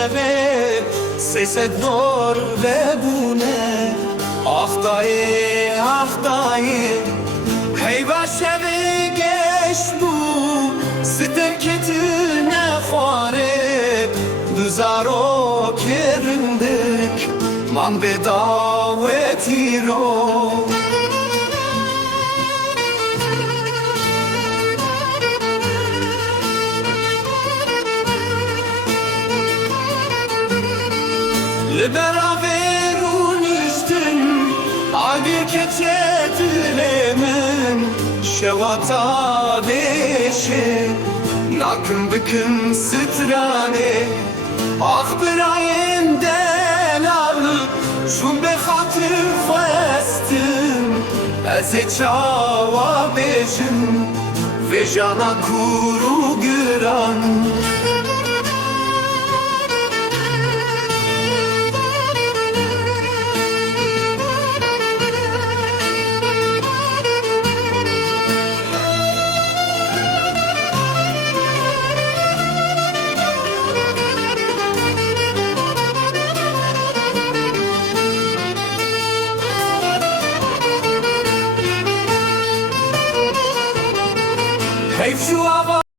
شبه سیست دور لبونه آختایی آختایی هی با شبه گش بو سترکتونه خواره دوزارو کرندک من به دعوتی رو لبرابرون iştin Abi keçetilemin Şevata deşi Nakın bükün strane Ah birayın delalı Şun be hatır festim Eze çava bejim Ve jana kuru güran Hep şu hava